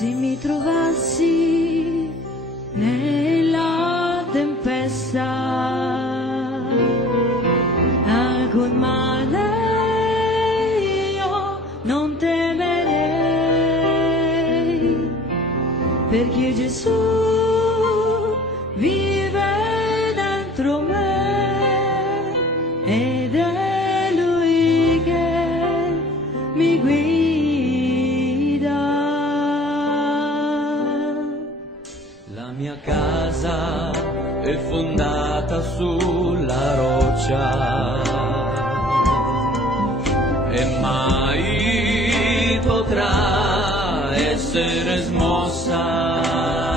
Se mi trovassi nella tempesta, alcun male io non temerei, perché Gesù vive dentro me ed è Lui che mi guida. La mia casa è fondata sulla roccia e mai potrà essere smossa.